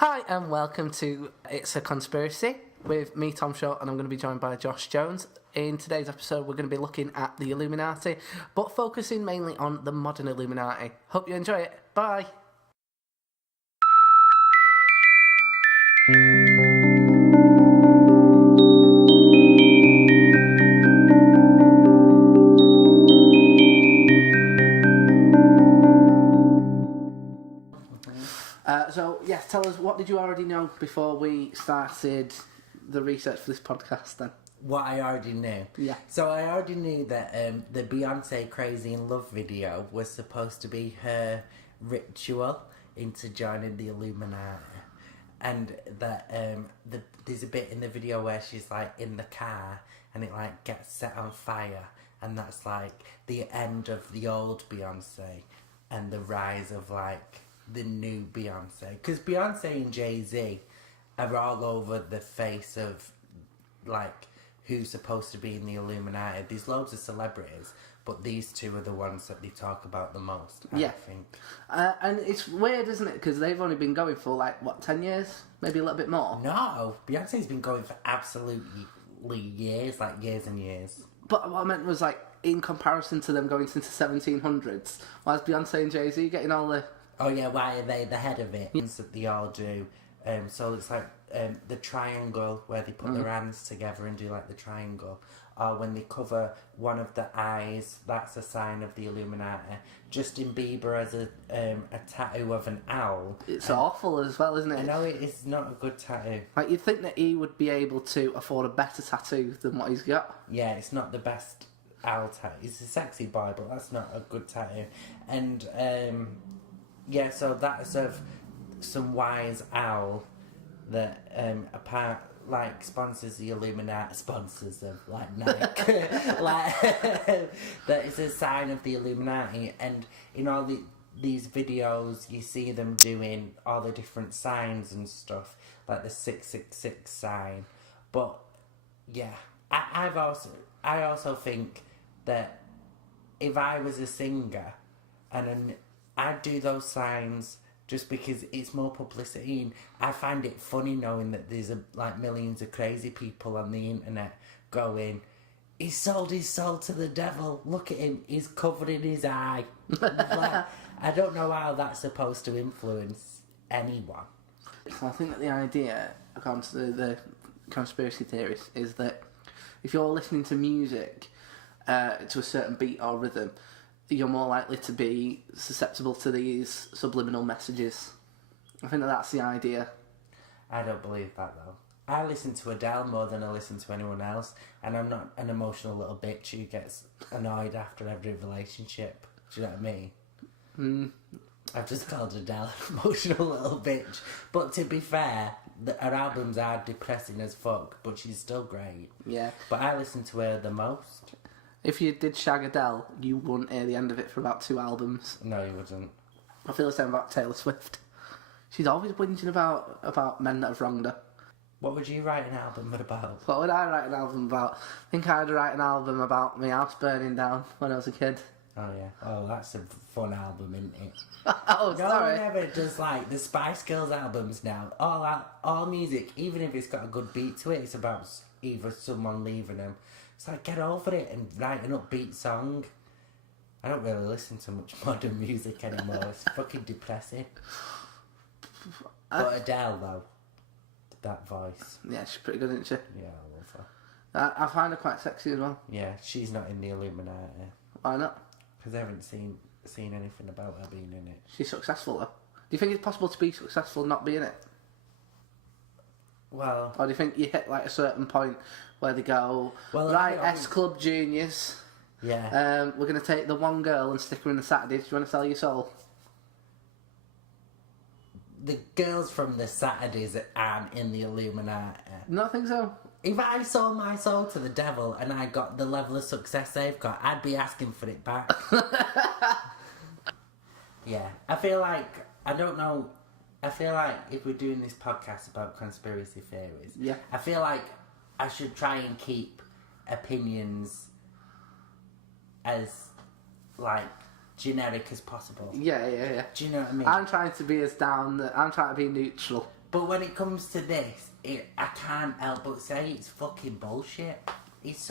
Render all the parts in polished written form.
Hi and welcome to It's a Conspiracy with me, Tom Shaw, and I'm going to be joined by Josh Jones. In today's episode, we're going to be looking at the Illuminati, but focusing mainly on the modern Illuminati. Hope you enjoy it. Bye! Tell us, what did you already know before we started the research for this podcast then? What I already knew? Yeah. So I already knew that the Beyonce Crazy in Love video was supposed to be her ritual into joining the Illuminati. And that there's a bit in the video where she's like in the car and it like gets set on fire. And that's like the end of the old Beyonce and the rise of like the new Beyonce, because Beyonce and Jay-Z are all over the face of like who's supposed to be in the Illuminati. There's loads of celebrities, but these two are the ones that they talk about the most, I think. And it's weird, isn't it? Because they've only been going for 10 years? Maybe a little bit more? No, Beyonce's been going for absolutely years, like years and years. But what I meant was in comparison to them going since the 1700s, why is Beyonce and Jay-Z getting all the... Oh yeah, why are they the head of it? That they all do. So it's like the triangle where they put their hands together and do like the triangle. Or when they cover one of the eyes, that's a sign of the Illuminati. Justin Bieber has a tattoo of an owl. It's awful as well, isn't it? I know it is not a good tattoo. You'd think that he would be able to afford a better tattoo than what he's got. Yeah, it's not the best owl tattoo. He's a sexy boy, but that's not a good tattoo. And yeah, so that's of some wise owl that sponsors the Illuminati, sponsors them like Nike, that is a sign of the Illuminati. And in all these videos, you see them doing all the different signs and stuff, like the 666 sign. But yeah, I also think that if I was a singer and I'd do those signs just because it's more publicity, and I find it funny knowing that there's millions of crazy people on the internet going, he sold his soul to the devil, look at him, he's covered in his eye. I don't know how that's supposed to influence anyone. So I think that the idea, according to the conspiracy theories, is that if you're listening to music to a certain beat or rhythm, you're more likely to be susceptible to these subliminal messages. I think that's the idea. I don't believe that, though. I listen to Adele more than I listen to anyone else, and I'm not an emotional little bitch who gets annoyed after every relationship. Do you know what I mean? I've just called Adele an emotional little bitch. But to be fair, her albums are depressing as fuck, but she's still great. Yeah. But I listen to her the most. If you did shag Adele, you wouldn't hear the end of it for about 2 albums. No, you wouldn't. I feel the same about Taylor Swift. She's always whinging about men that have wronged her. What would you write an album about? What would I write an album about? I think I'd write an album about my house burning down when I was a kid. Oh, yeah. Oh, that's a fun album, isn't it? Oh, sorry. No one ever does, the Spice Girls albums now. All music, even if it's got a good beat to it, it's about either someone leaving them. It's like, get over it and write an upbeat song. I don't really listen to much modern music anymore. It's fucking depressing. But Adele, though, that voice. Yeah, she's pretty good, isn't she? Yeah, I love her. I find her quite sexy as well. Yeah, she's not in the Illuminati. Why not? Because I haven't seen anything about her being in it. She's successful, though. Do you think it's possible to be successful and not be in it? Well... Or do you think you hit, a certain point where they go, right, S-Club Juniors, yeah, we're going to take the one girl and stick her in the Saturdays. Do you want to sell your soul? The girls from the Saturdays aren't in the Illuminati. No, I think so. If I sold my soul to the devil and I got the level of success they've got, I'd be asking for it back. Yeah, I feel like if we're doing this podcast about conspiracy theories, yeah, I feel like I should try and keep opinions as generic as possible. Yeah. Do you know what I mean? I'm trying to be I'm trying to be neutral. But when it comes to this, I can't help but say it's fucking bullshit. It's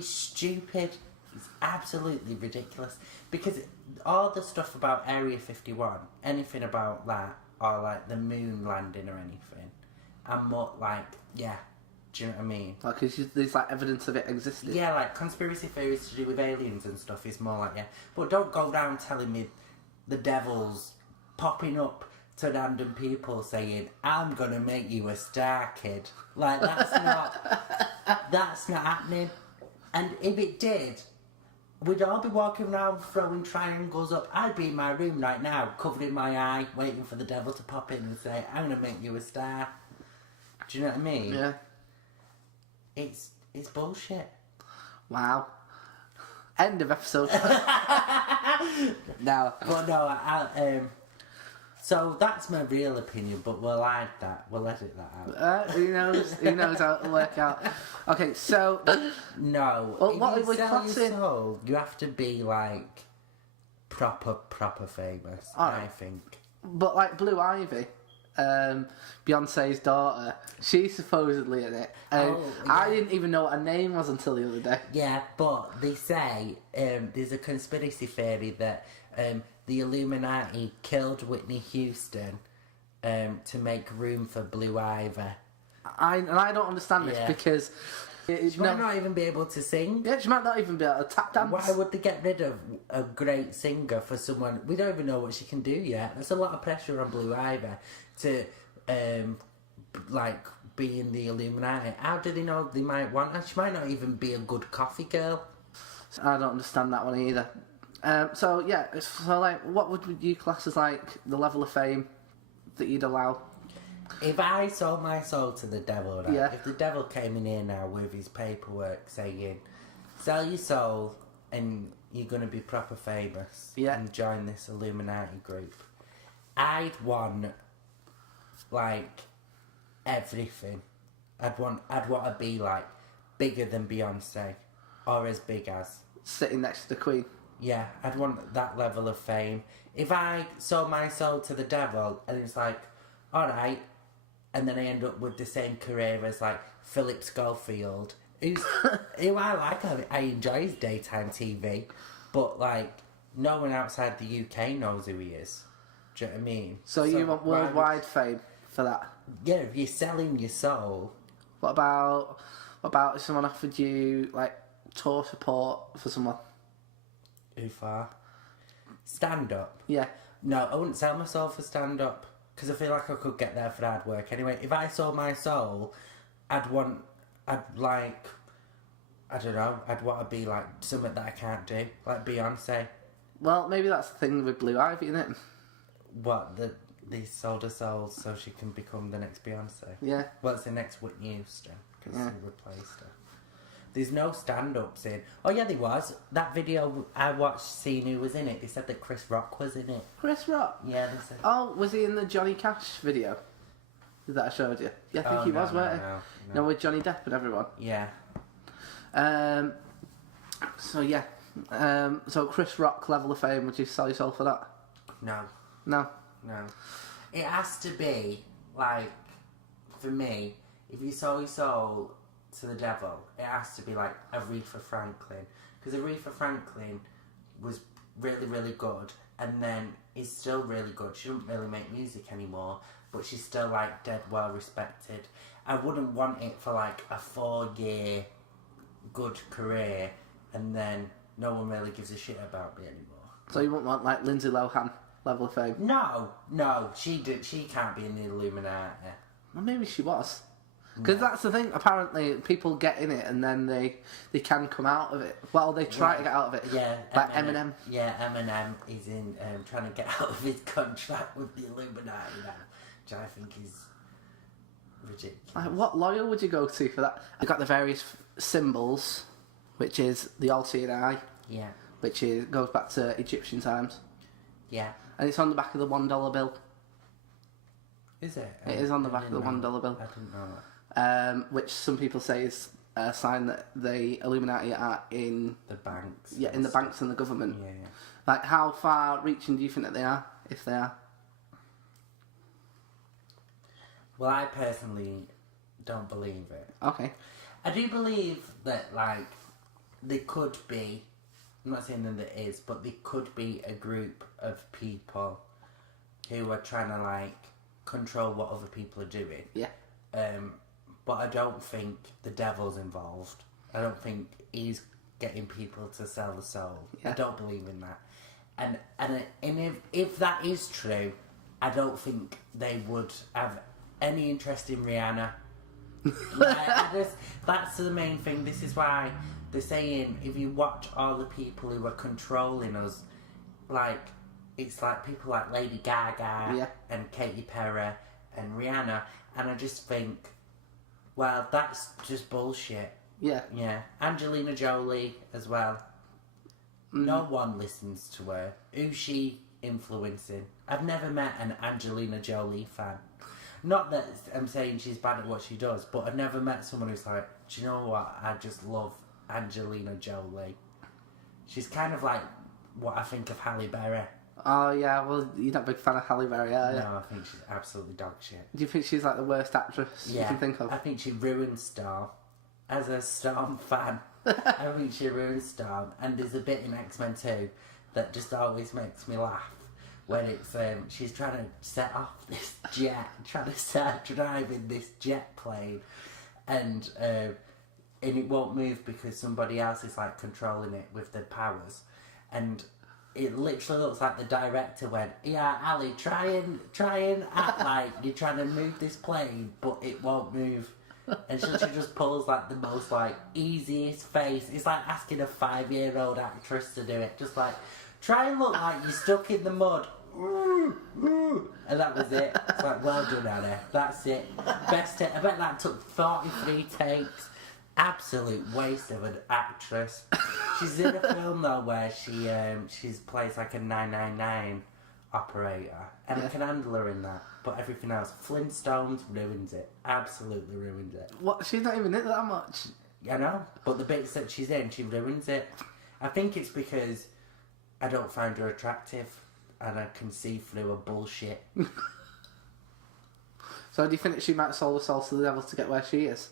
stupid. It's absolutely ridiculous. Because all the stuff about Area 51, anything about that, or like the moon landing or anything, I'm more like, yeah, do you know what I mean? Like, there's like evidence of it existing. Yeah, like conspiracy theories to do with aliens and stuff is more like, yeah. But don't go down telling me the devil's popping up to random people saying, I'm gonna make you a star, kid. Like, that's not happening. And if it did, we'd all be walking around throwing triangles up. I'd be in my room right now, covering my eye, waiting for the devil to pop in and say, I'm gonna make you a star. Do you know what I mean? Yeah. It's bullshit. Wow. End of episode. Now. But no, so that's my real opinion, but we'll hide that. We'll edit that out. Who knows? Who knows how it'll work out? Okay, so No. Well, if what you are we sell your classing? soul, you have to be like proper famous. Alright. I think. but like Blue Ivy, Beyonce's daughter, she's supposedly in it. Oh, yeah. I didn't even know what her name was until the other day. Yeah, but they say there's a conspiracy theory that the Illuminati killed Whitney Houston to make room for Blue Ivy. I don't understand this Yeah. because She might not even be able to sing. Yeah, she might not even be able to tap dance. Why would they get rid of a great singer for someone? We don't even know what she can do yet. There's a lot of pressure on Blue Ivy to, like, be in the Illuminati. How do they know they might want her? She might not even be a good coffee girl. I don't understand that one either. So like, what would you class as like the level of fame that you'd allow? If I sold my soul to the devil, right? Yeah. If the devil came in here now with his paperwork saying, sell your soul and you're going to be proper famous and join this Illuminati group, I'd want, like, everything. I'd want to be, like, bigger than Beyonce or as big as. Sitting next to the Queen. Yeah, I'd want that level of fame. If I sold my soul to the devil and it's like, alright, and then I end up with the same career as like Philip Schofield, who I like, I enjoy his daytime TV, but like no one outside the UK knows who he is. Do you know what I mean? So you want worldwide fame for that? Yeah, if you're selling your soul. What about if someone offered you like tour support for someone? Who far? Stand up. Yeah. No, I wouldn't sell my soul for stand up. Because I feel like I could get there for hard work anyway. If I sold my soul, I'd want to be like something that I can't do. Like Beyonce. Well, maybe that's the thing with Blue Ivy, isn't it? What, they sold her soul so she can become the next Beyonce? Yeah. Well, it's the next Whitney Houston, because they replaced her. There's no stand-ups in. Oh yeah, there was. That video I watched, seeing who was in it, they said that Chris Rock was in it. Chris Rock? Yeah, they said. Oh, was he in the Johnny Cash video that I showed you? Yeah, I think he was, weren't he? No, with Johnny Depp and everyone. Yeah. So Chris Rock level of fame, would you sell your soul for that? No. No. No. It has to be, like, for me, if you sold your soul to the devil, it has to be like Aretha Franklin. Because Aretha Franklin was really, really good, and then is still really good. She doesn't really make music anymore, but she's still, like, dead well respected. I wouldn't want it for, like, a 4-year good career, and then no one really gives a shit about me anymore. So you wouldn't want, like, Lindsay Lohan level of fame? No, she can't be in the Illuminati. Well, maybe she was. Because that's the thing, apparently people get in it and then they can come out of it. Well, they try to get out of it. Yeah. Like Eminem. Yeah, Eminem is in trying to get out of his contract with the Illuminati now, which I think is ridiculous. Like, what lawyer would you go to for that? You've got the various symbols, which is the all-seeing eye. Yeah. Which goes back to Egyptian times. Yeah. And it's on the back of the $1 bill. Is it? It is on the back of the $1 bill. I didn't know that. Which some people say is a sign that the Illuminati are in the banks. Yeah, in the banks and the government. Yeah. Like, how far reaching do you think that they are, if they are? Well, I personally don't believe it. Okay. I do believe that, like, there could be, I'm not saying that there is, but there could be a group of people who are trying to, like, control what other people are doing. Yeah. But I don't think the devil's involved. I don't think he's getting people to sell the soul. Yeah. I don't believe in that. And if that is true, I don't think they would have any interest in Rihanna. That's the main thing. This is why they're saying if you watch all the people who are controlling us, like, it's like people like Lady Gaga and Katy Perry and Rihanna, and I just think, well, that's just bullshit. Yeah. Yeah. Angelina Jolie as well. No one listens to her. Who's she influencing? I've never met an Angelina Jolie fan. Not that I'm saying she's bad at what she does, but I've never met someone who's like, do you know what? I just love Angelina Jolie. She's kind of like what I think of Halle Berry. Oh, yeah, well, you're not a big fan of Halle Berry, are you? No, I think she's absolutely dog shit. Do you think she's like the worst actress you can think of? I think she ruined Storm. As a Storm fan, I think she ruined Storm. And there's a bit in X-Men 2 that just always makes me laugh. When it's, she's trying to set off this jet, trying to start driving this jet plane. And it won't move because somebody else is, like, controlling it with their powers. And it literally looks like the director went, yeah, Ali, try and act like you're trying to move this plane, but it won't move. And she just pulls, like, the most, like, easiest face. It's like asking a 5-year-old actress to do it. Just like, try and look like you're stuck in the mud. And that was it. It's like, well done, Anna. That's it. Best take. I bet that took 43 takes. Absolute waste of an actress. She's in a film though where she plays like a 999 operator, and I can handle her in that. But everything else, Flintstones ruins it. Absolutely ruins it. What? She's not even in it that much. I know, but the bits that she's in, she ruins it. I think it's because I don't find her attractive, and I can see through her bullshit. So do you think that she might sell the soul to the devil to get where she is?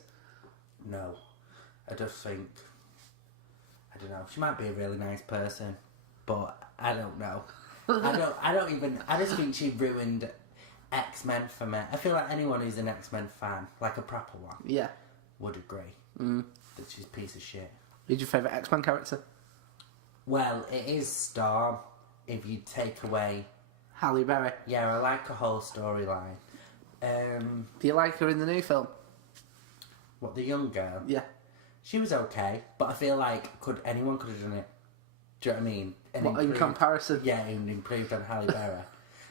No. I just think, I don't know, she might be a really nice person, but I don't know. I just think she ruined X-Men for me. I feel like anyone who's an X-Men fan, like a proper one, would agree that she's a piece of shit. Who's your favourite X-Men character? Well, it is Storm, if you take away Halle Berry. Yeah, I like her whole storyline. Do you like her in the new film? What, the young girl? Yeah. She was okay, but I feel like anyone could have done it. Do you know what I mean? What, in comparison? Yeah, and improved on Halle Berry.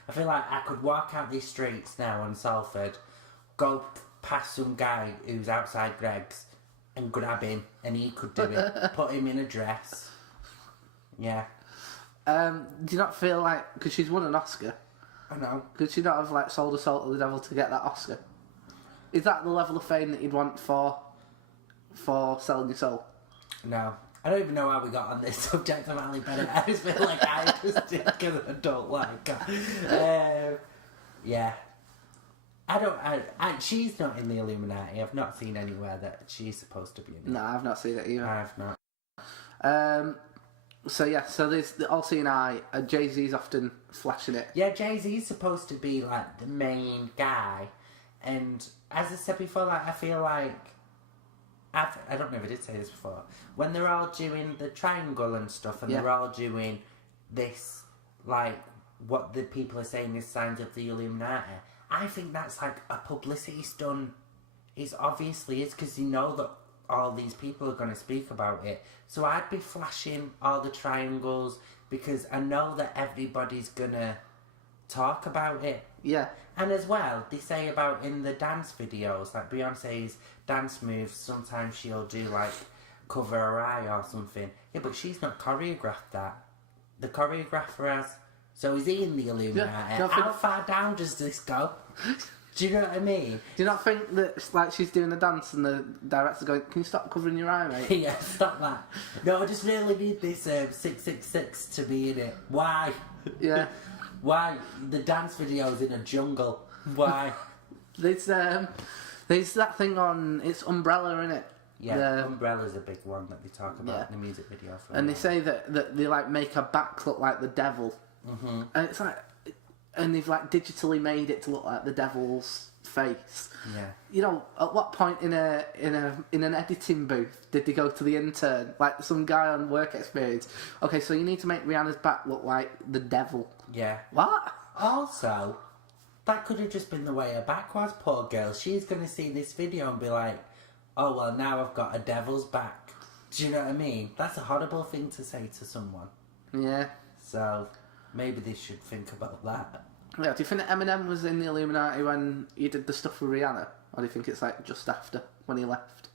I feel like I could walk out these streets now in Salford, go past some guy who's outside Greg's, and grab him, and he could do it. Put him in a dress. Yeah. Do you not feel like, because she's won an Oscar, I know. could she not have like sold her soul to the devil to get that Oscar? Is that the level of fame that you'd want for selling your soul? No. I don't even know how we got on this subject of Halle Berry. I just feel like I just did because I don't like her. Yeah. She's not in the Illuminati. I've not seen anywhere that she's supposed to be in it. No, I've not seen it either. I have not. So there's the all-seeing eye, and Jay-Z's often flashing it. Yeah, Jay-Z's supposed to be like the main guy, and as I said before, like, I feel like I don't know if I did say this before. When they're all doing the triangle and stuff, and they're all doing this, like, what the people are saying is signs of the Illuminati, I think that's like a publicity stunt. It obviously is, because you know that all these people are going to speak about it. So I'd be flashing all the triangles, because I know that everybody's going to talk about it. Yeah. And as well, they say about in the dance videos, like Beyonce's dance moves, sometimes she'll do like cover her eye or something. Yeah, but she's not choreographed that. The choreographer has. So is he in the Illuminati? Yeah, how far down does this go? Do you know what I mean? Do you not think that it's like she's doing the dance and the director's going, can you stop covering your eye, mate? Yeah, stop that. No, I just really need this 666 to be in it. Why? Yeah. Why? The dance video's in a jungle. Why? There's that thing on, it's Umbrella, innit? Yeah, Umbrella's a big one that they talk about in the music video. And they say that they like make her back look like the devil. Mm-hmm. And it's like, and they've like digitally made it to look like the devil's face. Yeah. You know, at what point in an editing booth did they go to the intern, like some guy on work experience? Okay, so you need to make Rihanna's back look like the devil. Yeah. What? Also, that could have just been the way her back was, poor girl. She's going to see this video and be like, oh, well, now I've got a devil's back. Do you know what I mean? That's a horrible thing to say to someone. Yeah. So, maybe they should think about that. Yeah, do you think that Eminem was in the Illuminati when he did the stuff with Rihanna? Or do you think it's like just after, when he left?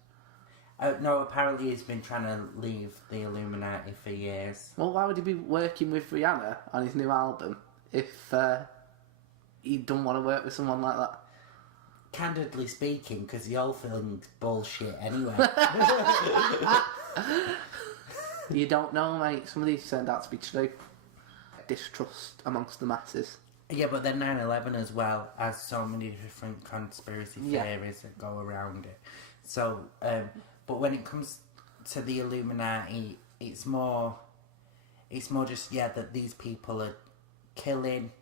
No, apparently he's been trying to leave the Illuminati for years. Well, why would he be working with Rihanna on his new album if he don't want to work with someone like that? Candidly speaking, because the whole thing's bullshit anyway. You don't know, mate. Some of these turned out to be true. Distrust amongst the masses. Yeah, but then 9/11 as well has so many different conspiracy theories that go around it. So, but when it comes to the Illuminati, it's more just that these people are killing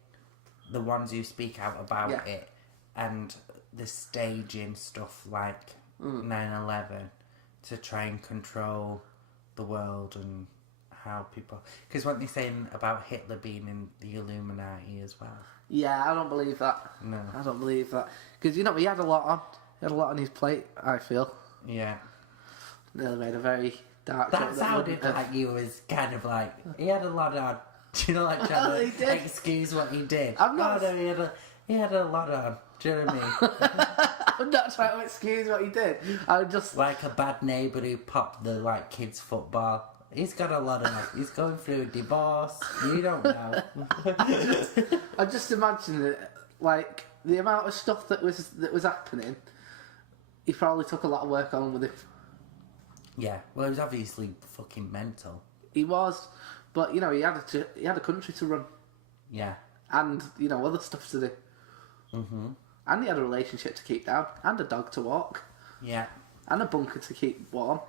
the ones who speak out about it, and the staging stuff like 9/11 to try and control the world and how people... Because weren't they saying about Hitler being in the Illuminati as well? Yeah, I don't believe that. No. I don't believe that. Because, you know, he had a lot on. He had a lot on his plate, I feel. Yeah. Nearly made a very dark That joke sounded like you was kind of like... He had a lot on. Do you know, like trying to excuse what he did? I'm not... Oh, no, he had a lot on. Do you know what I mean? I'm not trying to excuse what he did. I'm just... Like a bad neighbour who popped the, like, kids' football. He's got a lot of... He's going through a divorce. You don't know. I just imagine that, like, the amount of stuff that was happening, he probably took a lot of work on with it. Yeah, well, he was obviously fucking mental. He was, but, you know, he had a country to run. Yeah. And, you know, other stuff to do. Mm-hmm. And he had a relationship to keep down, and a dog to walk. Yeah. And a bunker to keep warm.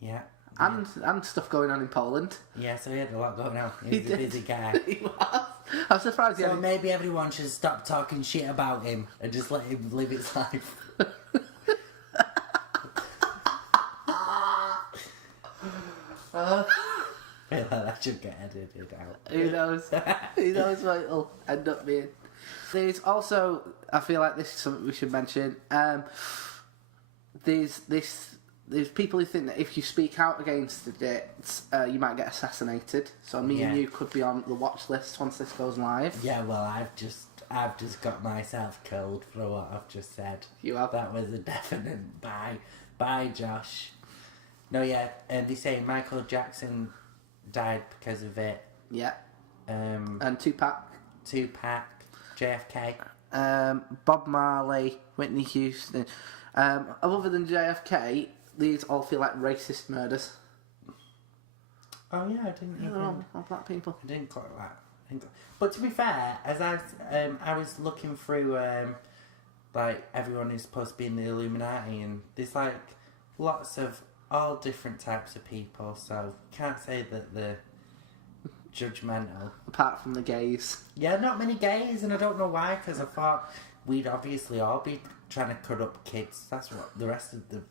Yeah. And stuff going on in Poland. Yeah, so he had a lot going on. He was a busy guy. He was. I'm surprised he So had... maybe everyone should stop talking shit about him and just let him live his life. I feel like that should get edited out. Who knows? Who knows what it'll end up being. There's also, I feel like this is something we should mention. There's people who think that if you speak out against it, you might get assassinated. So me and you could be on the watch list once this goes live. Yeah, well, I've just got myself killed for what I've just said. You have? That was a definite bye. Bye, Josh. No, yeah, and they say Michael Jackson died because of it. Yeah. And Tupac, JFK. Bob Marley, Whitney Houston. Other than JFK, these all feel like racist murders. Oh yeah, I didn't even... all black people. I didn't quite that. But to be fair, as I was looking through like everyone who's supposed to be in the Illuminati, and there's like lots of all different types of people, so can't say that they're judgmental. Apart from the gays. Yeah, not many gays, and I don't know why, because I thought we'd obviously all be trying to cut up kids. That's what the rest of the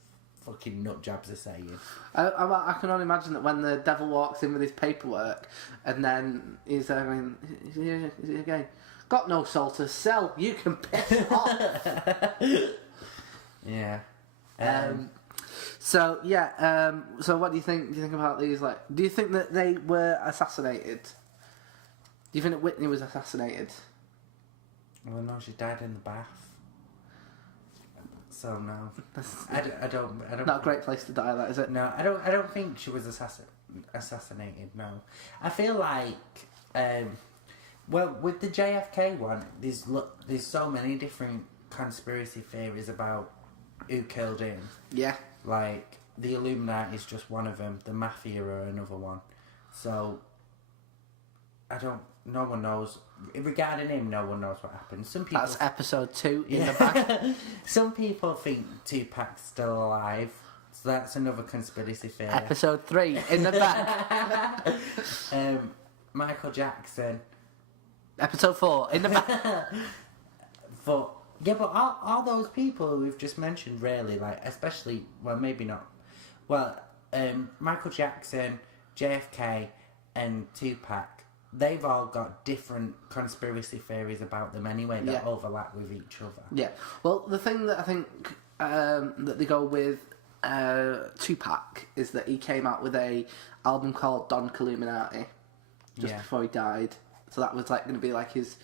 fucking nut jobs are saying. I can only imagine that when the devil walks in with his paperwork, and then he's going, is he again? Got no soul to sell. You can piss off. Yeah. So yeah. So what do you think? Do you think about these? Like, do you think that they were assassinated? Do you think that Whitney was assassinated? Well, no, she died in the bath. So no, I don't. Not a great place to die, that is it? No, I don't think she was assassinated. No, I feel like, well, with the JFK one, there's so many different conspiracy theories about who killed him. Yeah. Like the Illuminati is just one of them. The Mafia are another one. So I don't no one knows. Regarding him, no one knows what happened. Some people. That's episode 2 in the bag. Some people think Tupac's still alive. So that's another conspiracy theory. Episode 3 in the bag. Michael Jackson. Episode 4 in the bag. But yeah, but all those people we've just mentioned, really, like, especially, well, maybe not. Well, Michael Jackson, JFK, and Tupac, they've all got different conspiracy theories about them anyway that overlap with each other. Yeah. Well, the thing that I think that they go with Tupac is that he came out with a album called Don Illuminati just before he died. So that was like going to be like his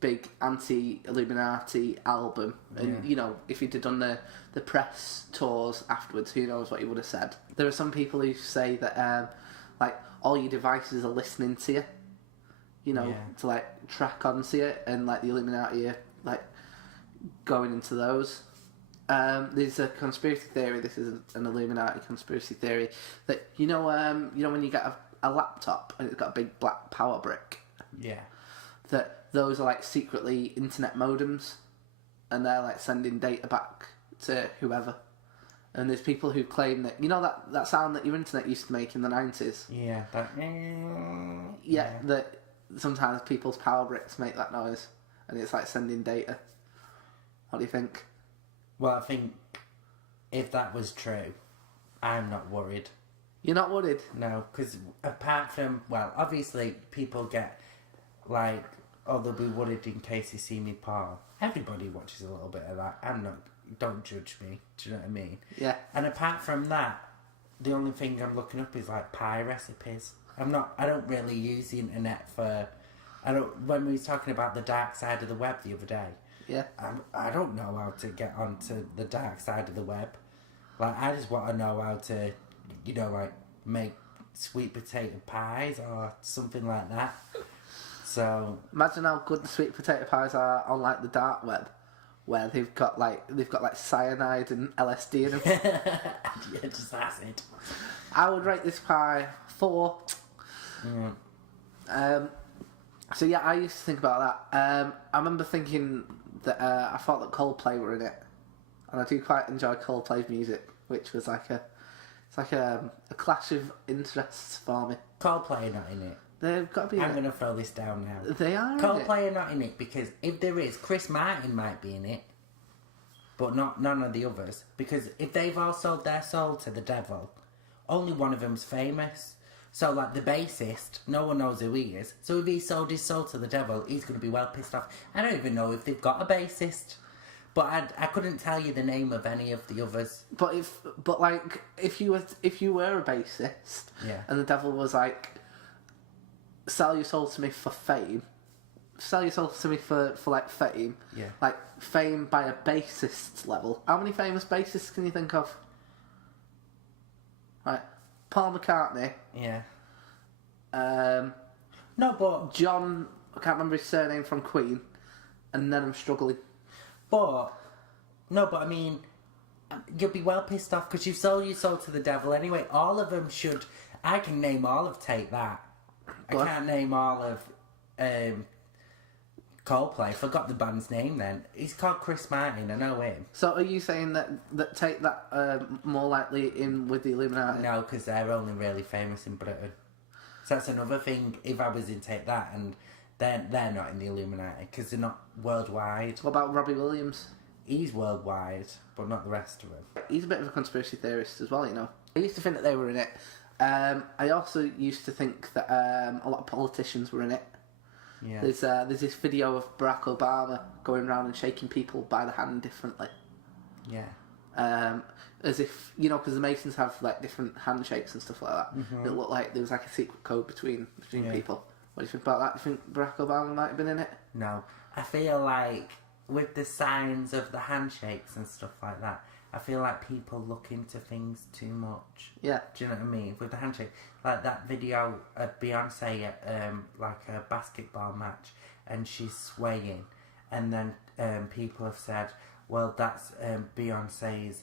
big anti-Illuminati album. And, you know, if he'd have done the press tours afterwards, who knows what he would have said. There are some people who say that, like, all your devices are listening to you, you know, to, like, track onto you, and, like, the Illuminati are, like, going into those. There's a conspiracy theory, this is an Illuminati conspiracy theory, that, you know when you get a laptop and it's got a big black power brick? Yeah. That those are like secretly internet modems, and they're like sending data back to whoever. And there's people who claim that, you know, that sound that your internet used to make in the 90s? Yeah, that... Yeah, that sometimes people's power bricks make that noise, and it's like sending data. What do you think? Well, I think if that was true, I'm not worried. You're not worried? No, because apart from, well, obviously people get, like, oh, they'll be worried in case they see me porn. Everybody watches a little bit of that. Don't judge me. Do you know what I mean? Yeah. And apart from that, the only thing I'm looking up is, like, pie recipes. I don't really use the internet for, when we was talking about the dark side of the web the other day. Yeah. I don't know how to get onto the dark side of the web. Like, I just want to know how to, you know, like, make sweet potato pies or something like that. So imagine how good the sweet potato pies are on, like, the dark web, where they've got like cyanide and LSD in them. Yeah, just acid. I would rate this pie 4. So yeah, I used to think about that. I remember thinking that I thought that Coldplay were in it, and I do quite enjoy Coldplay's music, which was like a clash of interests for me. Coldplay are not in it. They've got to be. I'm going to throw this down now. They are. Coldplay are not in it because if there is, Chris Martin might be in it, but none of the others. Because if they've all sold their soul to the devil, only one of them's famous. So, like, the bassist, no one knows who he is. So if he sold his soul to the devil, he's going to be well pissed off. I don't even know if they've got a bassist. But I couldn't tell you the name of any of the others. But if you were a bassist, and the devil was like, sell your soul to me for fame, sell your soul to me for like fame, like fame by a bassist's level. How many famous bassists can you think of? Right, Paul McCartney. Yeah. No, but John, I can't remember his surname from Queen, and then I'm struggling. But I mean, you'll be well pissed off because you've sold your soul to the devil anyway. All of them should. I can name all of Take That. I can't name all of Coldplay. Forgot the band's name then. He's called Chris Martin. I know him. So are you saying that Take That more likely in with the Illuminati? No, because they're only really famous in Britain. So that's another thing. If I was in Take That and they're not in the Illuminati because they're not worldwide. What about Robbie Williams? He's worldwide, but not the rest of them. He's a bit of a conspiracy theorist as well, you know. I used to think that they were in it. I also used to think that a lot of politicians were in it. Yeah. There's this video of Barack Obama going around and shaking people by the hand differently. Yeah. As if, you know, because the Masons have like different handshakes and stuff like that. Mm-hmm. It looked like there was like a secret code between people. What do you think about that? Do you think Barack Obama might have been in it? No. I feel like with the signs of the handshakes and stuff like that, I feel like people look into things too much. Yeah. Do you know what I mean? With the handshake. Like that video of Beyonce at like a basketball match and she's swaying and then people have said, well, that's Beyonce's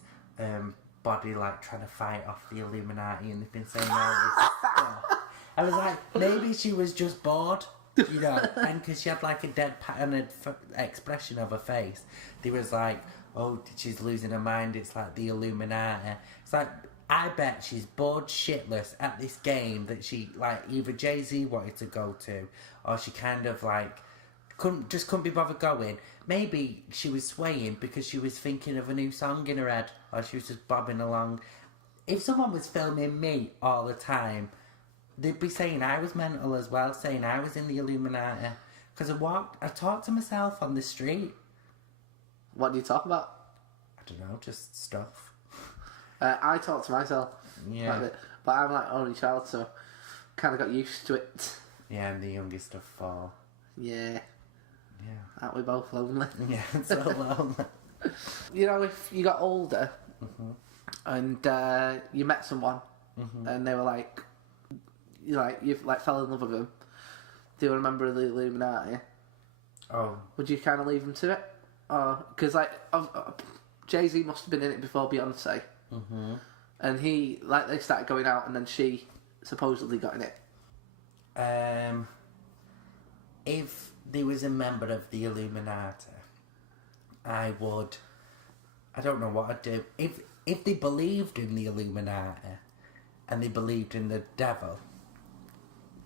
body like trying to fight off the Illuminati, and they've been saying all this stuff. I was like, maybe she was just bored. You know, and because she had like a deadpan expression of her face, they was like, oh, she's losing her mind, it's like the Illuminati. It's like, I bet she's bored shitless at this game that she, like, either Jay-Z wanted to go to, or she kind of like couldn't be bothered going. Maybe she was swaying because she was thinking of a new song in her head, or she was just bobbing along. If someone was filming me all the time, they'd be saying I was mental as well, saying I was in the Illuminati. Because I talked to myself on the street. What do you talk about? I don't know, just stuff. I talk to myself. Yeah. Quite a bit, but I'm like only child, so kind of got used to it. Yeah, I'm the youngest of 4. Yeah. Yeah. Aren't we both lonely? Yeah, it's so lonely. You know, if you got older and you met someone and they were like, you've like fell in love with them, do you want a member of the Illuminati? Oh. Would you kind of leave them to it? Because like Jay-Z must have been in it before Beyonce, and they started going out, and then she supposedly got in it. If there was a member of the Illuminati, I don't know what I'd do. If they believed in the Illuminati and they believed in the devil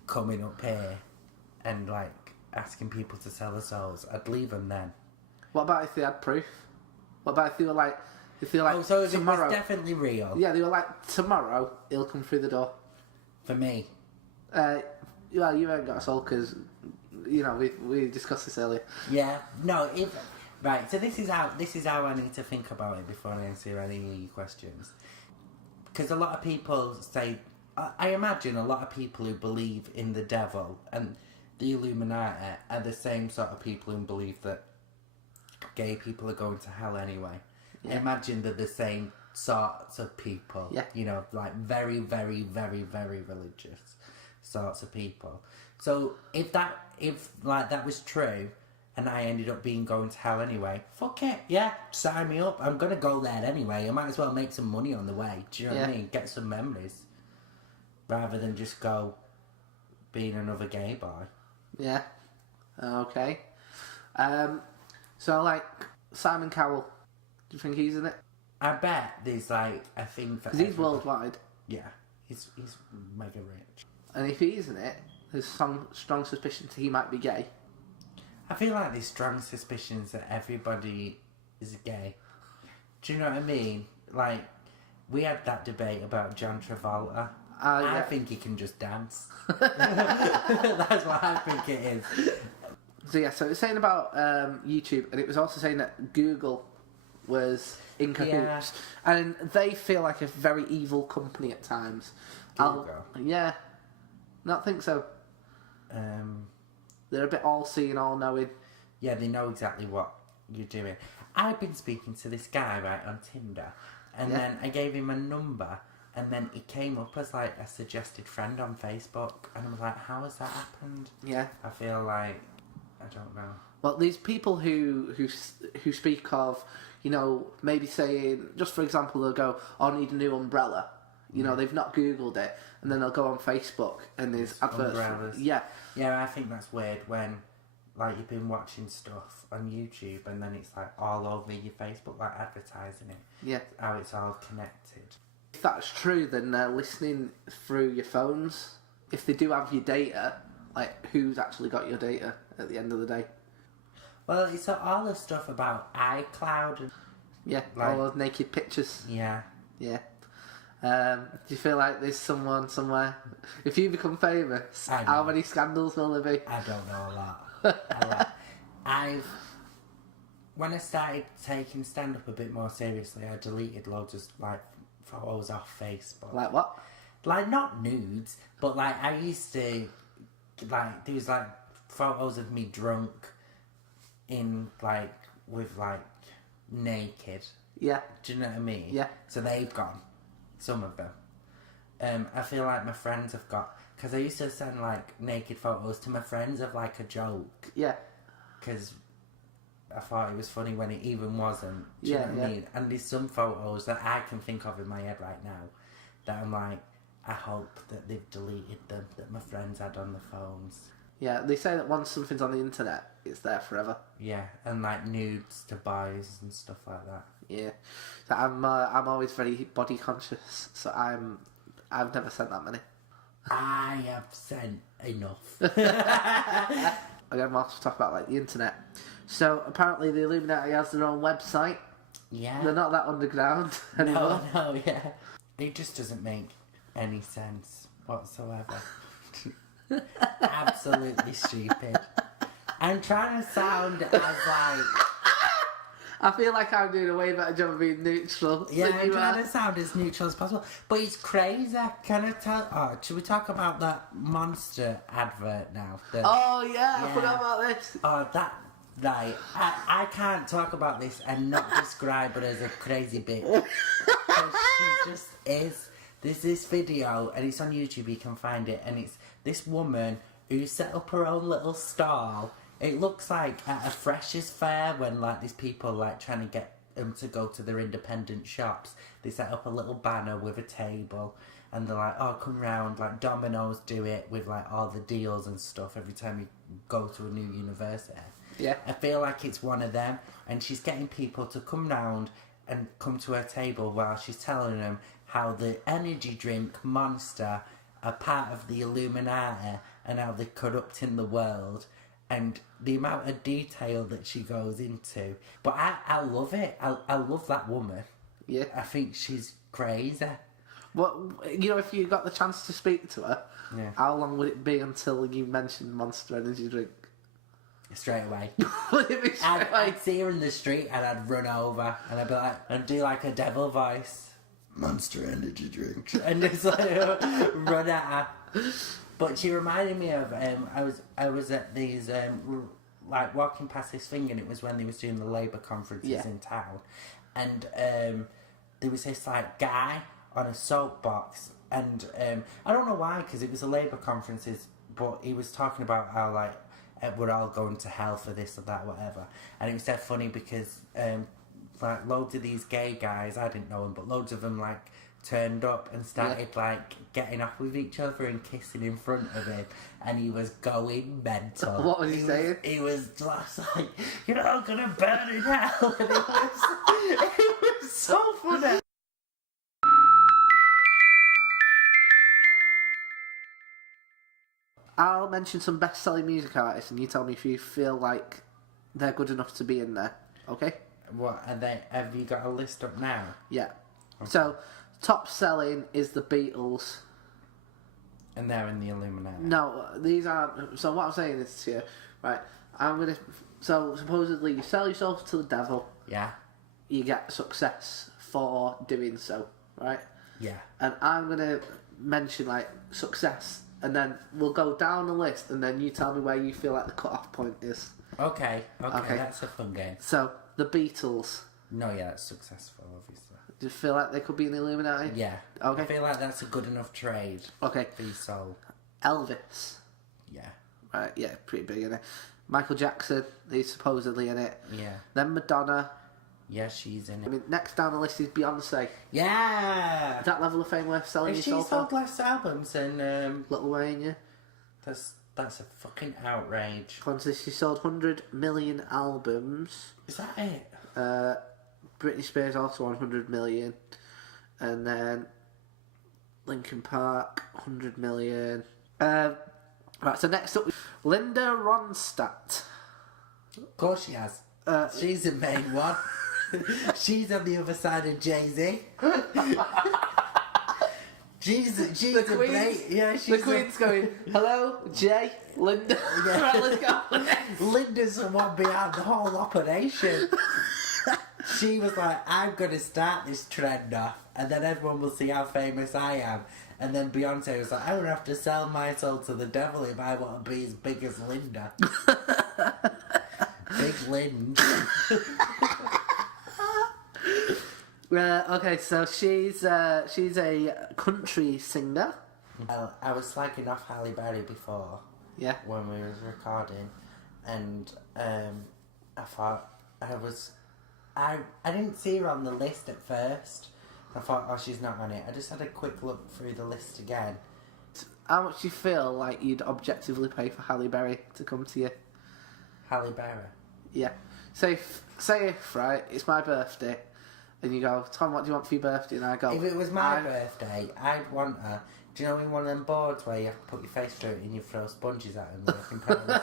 coming up here and like asking people to sell their souls, I'd leave them then. What about if they had proof? What about if they were like, oh, so if tomorrow, it was definitely real? Yeah, they were like, tomorrow he'll come through the door. For me? Well, you ain't got a soul because, you know, we discussed this earlier. Yeah. No, right, so this is how I need to think about it before I answer any of your questions. Because a lot of people say, I imagine a lot of people who believe in the devil and the Illuminati are the same sort of people who believe that gay people are going to hell anyway. Yeah. I imagine they're the same sorts of people. Yeah. You know, like very, very, very, very religious sorts of people. So if that was true, and I ended up going to hell anyway, fuck it, yeah, sign me up. I'm gonna go there anyway. I might as well make some money on the way. Do you know what I mean? Get some memories, rather than just go being another gay boy. Yeah. Okay. So like Simon Cowell, do you think he's in it? I bet there's like a thing for. Because he's worldwide. Yeah, he's mega rich. And if he's in it, there's some strong suspicions he might be gay. I feel like there's strong suspicions that everybody is gay. Do you know what I mean? Like, we had that debate about John Travolta. I think he can just dance. That's what I think it is. So yeah, so it's saying about YouTube, and it was also saying that Google was in cahoots. Yeah. And they feel like a very evil company at times. Google? Yeah. Not think so. They're a bit all-seeing, all-knowing. Yeah, they know exactly what you're doing. I've been speaking to this guy, right, on Tinder, and then I gave him a number, and then it came up as, like, a suggested friend on Facebook, and I'm like, how has that happened? Yeah. I feel like, I don't know. Well, these people who speak of, you know, maybe saying, just for example, they'll go, oh, I need a new umbrella. You know, they've not Googled it, and then they'll go on Facebook, and there's adverts. Umbrellas. Yeah. Yeah, I think that's weird when, like, you've been watching stuff on YouTube, and then it's, like, all over your Facebook, like, advertising it. Yeah. How it's all connected. If that's true, then listening through your phones, if they do have your data, like, who's actually got your data at the end of the day? Well, it's all the stuff about iCloud. And, yeah, like, all those naked pictures. Yeah. Yeah. Do you feel like there's someone somewhere? If you become famous, how many scandals will there be? I don't know a lot. When I started taking stand-up a bit more seriously, I deleted loads of, like, photos off Facebook. Like what? Like, not nudes, but, like, I used to, like, there was, like, photos of me drunk in, like, with, like, naked. Yeah. Do you know what I mean? Yeah. So they've gone. Some of them. I feel like my friends have got... Because I used to send, like, naked photos to my friends of, like, a joke. Yeah. Because I thought it was funny when it even wasn't. Do you know what I mean? And there's some photos that I can think of in my head right now that I'm like, I hope that they've deleted them, that my friends had on the phones. Yeah, they say that once something's on the internet, it's there forever. Yeah, and like nudes to buys and stuff like that. Yeah, so I'm always very body conscious, so I've never sent that many. I have sent enough. Again, we'll have to talk about like the internet. So apparently the Illuminati has their own website. Yeah. They're not that underground anymore. No, yeah. It just doesn't make any sense whatsoever. Absolutely stupid. I'm trying to sound as like... I feel like I'm doing a way better job of being neutral. Yeah, than I'm you trying are. to sound as neutral as possible. But it's crazy. Can I tell... Oh, should we talk about that monster advert now? Oh yeah, I forgot about this. Oh, that... Right. I can't talk about this and not describe her as a crazy bitch. Because she just is. There's this video, and it's on YouTube, you can find it, and it's this woman who set up her own little stall. It looks like at a freshers fair when like these people like trying to get them to go to their independent shops. They set up a little banner with a table, and they're like, oh, come round, like Domino's do it with like all the deals and stuff every time you go to a new university. Yeah. I feel like it's one of them, and she's getting people to come round and come to her table while she's telling them how the energy drink Monster are part of the Illuminati and how they're corrupting the world, and the amount of detail that she goes into. But I love it. I love that woman. Yeah. I think she's crazy. What, you know, if you got the chance to speak to her, Yeah. how long would it be until you mentioned Monster Energy drink? Straight away. Would it be straight away? I'd see her in the street and I'd run over and I'd be like, and do like a devil voice. Monster energy drink. And just like run at her. But she reminded me of, I was at these, like walking past this thing, and it was when they was doing the Labour conferences in town. And there was this like guy on a soapbox, and I don't know why, because it was the Labour conferences, but he was talking about how like, we're all going to hell for this or that, whatever. And it was dead funny because like loads of these gay guys, I didn't know them, but loads of them like turned up and started like getting off with each other and kissing in front of him, and he was going mental. What was he saying? He was just like, you're all gonna burn in hell. And it was so funny. I'll mention some best-selling music artists, and you tell me if you feel like they're good enough to be in there. Okay? What are they? Have you got a list up now? Yeah. Okay. So, top selling is the Beatles. And they're in the Illuminati. No, these aren't. So what I'm saying is to you, right? I'm gonna. So supposedly you sell yourself to the devil. Yeah. You get success for doing so, right? Yeah. And I'm gonna mention like success, and then we'll go down the list, and then you tell me where you feel like the cut-off point is. Okay, that's a fun game. So, the Beatles. No, yeah, that's successful, obviously. Do you feel like they could be in the Illuminati? Yeah. Okay. I feel like that's a good enough trade Okay. for your soul. Elvis. Yeah. Right, yeah, pretty big in it. Michael Jackson, he's supposedly in it. Yeah. Then Madonna. Yeah, she's in I it. mean, next down the list is Beyonce. Yeah! Is that level of fame worth selling Has she yourself sold for? less albums and Little Wayne, yeah. that's a fucking outrage. She sold 100 million albums. Is that it? Britney Spears also 100 million. And then Linkin Park, 100 million. Right, so next up, Linda Ronstadt. Of course she has. She's the main one. She's on the other side of Jay-Z. she's The a Queen's, she's the Queen's going, hello, Jay, Linda. Yeah. Right, let's go. Linda's the one behind the whole operation. She was like, I'm going to start this trend off, and then everyone will see how famous I am. And then Beyonce was like, I'm going to have to sell my soul to the devil if I want to be as big as Linda. Big Lind. Okay, so she's a country singer. I was slagging off Halle Berry before. Yeah. When we was recording, and I thought I didn't see her on the list at first. I thought, oh, she's not on it. I just had a quick look through the list again. how much do you feel like you'd objectively pay for Halle Berry to come to you? Halle Berry. Yeah. Say if right, it's my birthday, and you go, Tom, what do you want for your birthday? And I go, If it was my birthday, I'd want her. Do you know in one of them boards where you have to put your face through it and you throw sponges at them and you can put them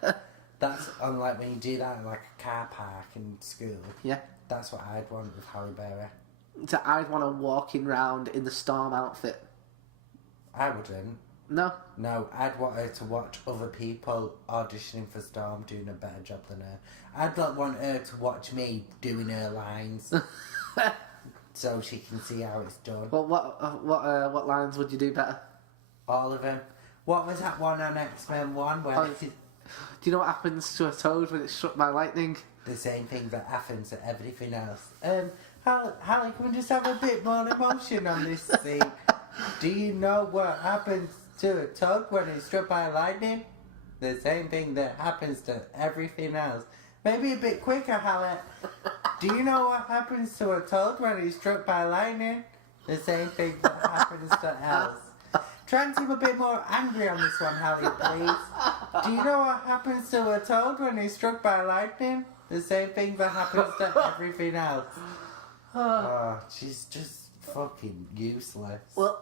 through? That's on like when you do that in like a car park in school. Yeah. That's what I'd want with Halle Berry. So I'd want to walking round in the Storm outfit. I wouldn't. No. No, I'd want her to watch other people auditioning for Storm doing a better job than her. I'd not want her to watch me doing her lines. So she can see how it's done. Well, what lines would you do better? All of them. What was that one on X-Men 1 where... Do you know what happens to a toad when it's struck by lightning? The same thing that happens to everything else. Hallie, can we just have a bit more emotion on this scene? Do you know what happens to a toad when it's struck by lightning? The same thing that happens to everything else. Maybe a bit quicker, Hallie. Do you know what happens to a toad when he's struck by lightning? The same thing that happens to else. Try and seem a bit more angry on this one, Hallie, please. Do you know what happens to a toad when he's struck by lightning? The same thing that happens to everything else. Oh, she's just fucking useless. Well,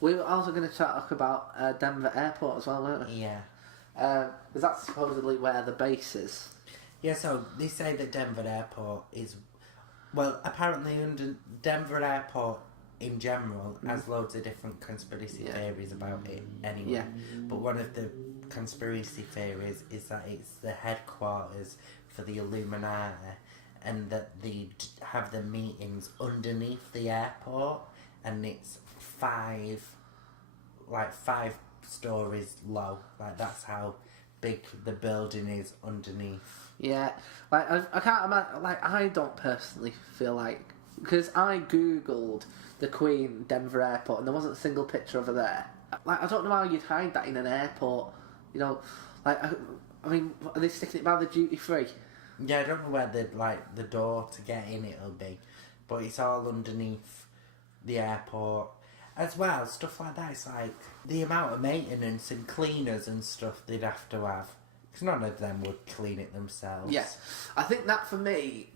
we were also going to talk about Denver Airport as well, weren't we? Yeah. Because that's supposedly where the base is. Yeah, so they say that Denver Airport is... Well, apparently Denver Airport in general has loads of different conspiracy theories about it anyway. Yeah. But one of the conspiracy theories is that it's the headquarters for the Illuminati and that they have the meetings underneath the airport and it's 5 stories low. Like, that's how big the building is underneath. Yeah, like I can't imagine. Like, I don't personally feel like, because I googled the Queen Denver Airport and there wasn't a single picture of her there. Like, I don't know how you'd hide that in an airport. You know, like I mean, are they sticking it by the duty free? Yeah, I don't know where the door to get in it'll be, but it's all underneath the airport. As well, stuff like that, it's like the amount of maintenance and cleaners and stuff they'd have to have. Because none of them would clean it themselves. Yeah, I think that for me,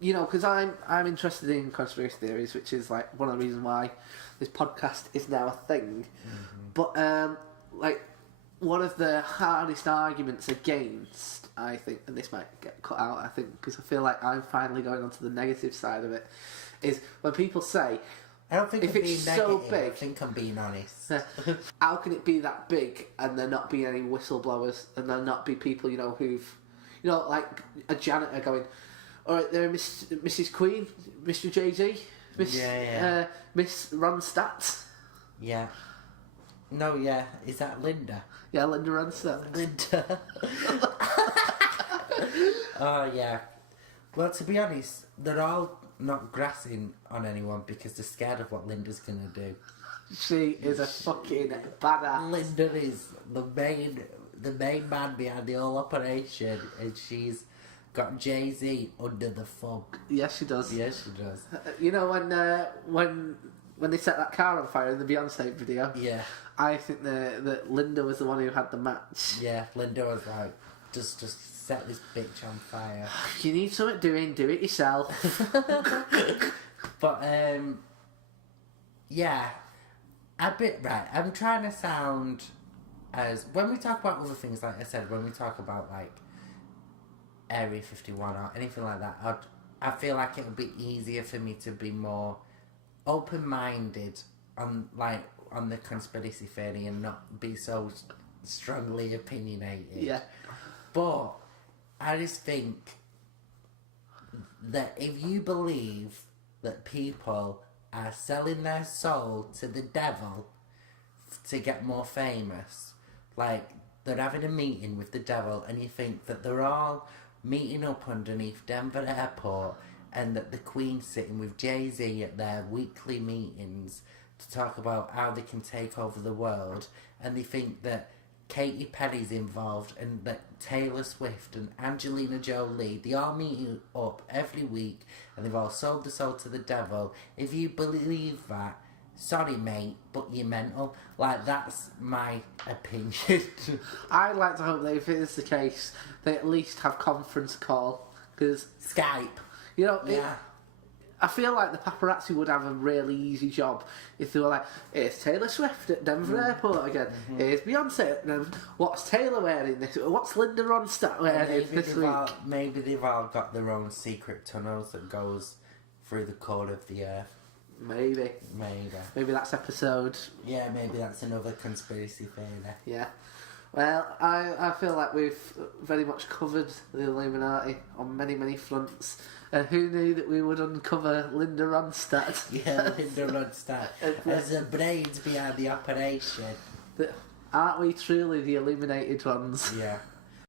you know, because I'm interested in conspiracy theories, which is like one of the reasons why this podcast is now a thing. Mm-hmm. But like one of the hardest arguments against, I think, and this might get cut out, I think, because I feel like I'm finally going onto the negative side of it, is when people say, I don't think if it's so big, I think I'm being honest. How can it be that big and there not be any whistleblowers and there not be people, you know, who've, you know, like a janitor going, all right, there, Mrs. Queen, Mr. Jay-Z, Miss Ronstadt. Yeah. No, yeah. Is that Linda? Yeah, Linda Ronstadt. Linda. Oh, yeah. Well, to be honest, they're all not grassing on anyone because they're scared of what Linda's gonna do. She is a fucking badass. Linda is the main man behind the whole operation, and she's got Jay-Z under the thumb. Yes, she does. Yes, she does. You know when they set that car on fire in the Beyonce video? Yeah. I think that Linda was the one who had the match. Yeah, Linda was like, just set this bitch on fire. If you need something doing, do it yourself. But, yeah. I'm trying to sound as... When we talk about other things, like I said, when we talk about, like, Area 51 or anything like that, I feel like it would be easier for me to be more open-minded on the conspiracy theory and not be so strongly opinionated. Yeah. But I just think that if you believe that people are selling their soul to the devil to get more famous, like they're having a meeting with the devil and you think that they're all meeting up underneath Denver Airport and that the Queen's sitting with Jay-Z at their weekly meetings to talk about how they can take over the world, and they think that Katy Perry's involved, and that Taylor Swift and Angelina Jolie, they all meet up every week, and they've all sold the soul to the devil. If you believe that, sorry mate, but you're mental. Like, that's my opinion. I'd like to hope that if it is the case, they at least have conference call, because Skype. you know, Yeah. I feel like the paparazzi would have a really easy job if they were like, here's Taylor Swift at Denver Airport again, here's Beyonce, and then what's Taylor wearing this, what's Linda Ronstadt wearing this week? Maybe they've all got their own secret tunnels that goes through the core of the earth. Maybe that's episode. Yeah, maybe that's another conspiracy theory. Yeah. Well, I feel like we've very much covered the Illuminati on many, many fronts. Who knew that we would uncover Linda Ronstadt? Yeah, Linda Ronstadt. As the brains behind the operation. Aren't we truly the illuminated ones? Yeah.